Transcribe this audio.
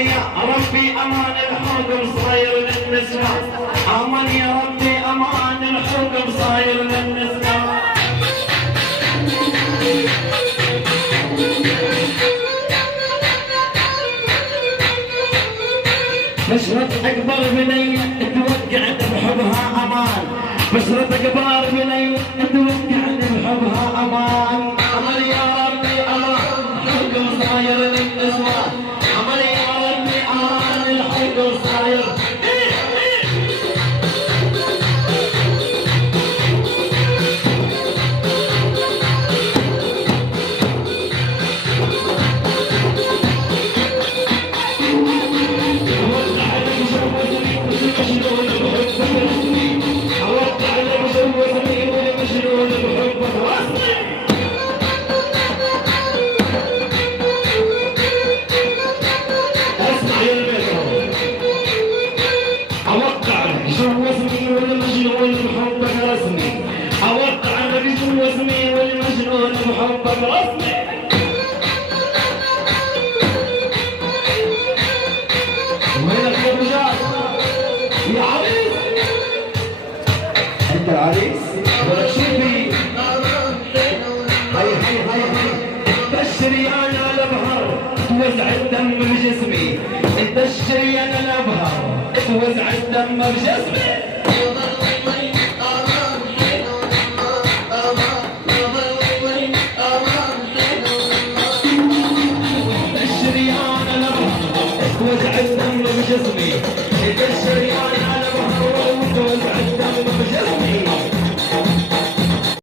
يا ربي امان الحكم صاير للنسوان، امان يا ربي امان الحكم صاير للنسوان. بشرة اكبر بني توقعت بحبها امان، بشرة اكبر بني توقعت بحبها امان. امان يا ربي امان الحكم صاير للنسوان، امان يا ربي امان الحكم صاير. واسمي والمجنون بحبك رسمي. وينك يا رجال يا عريس؟ انت العريس؟ ولك شوفي هي انت الشريان الابهر توزع الدم بجسمي، انت الشريان الابهر توزع الدم بجسمي.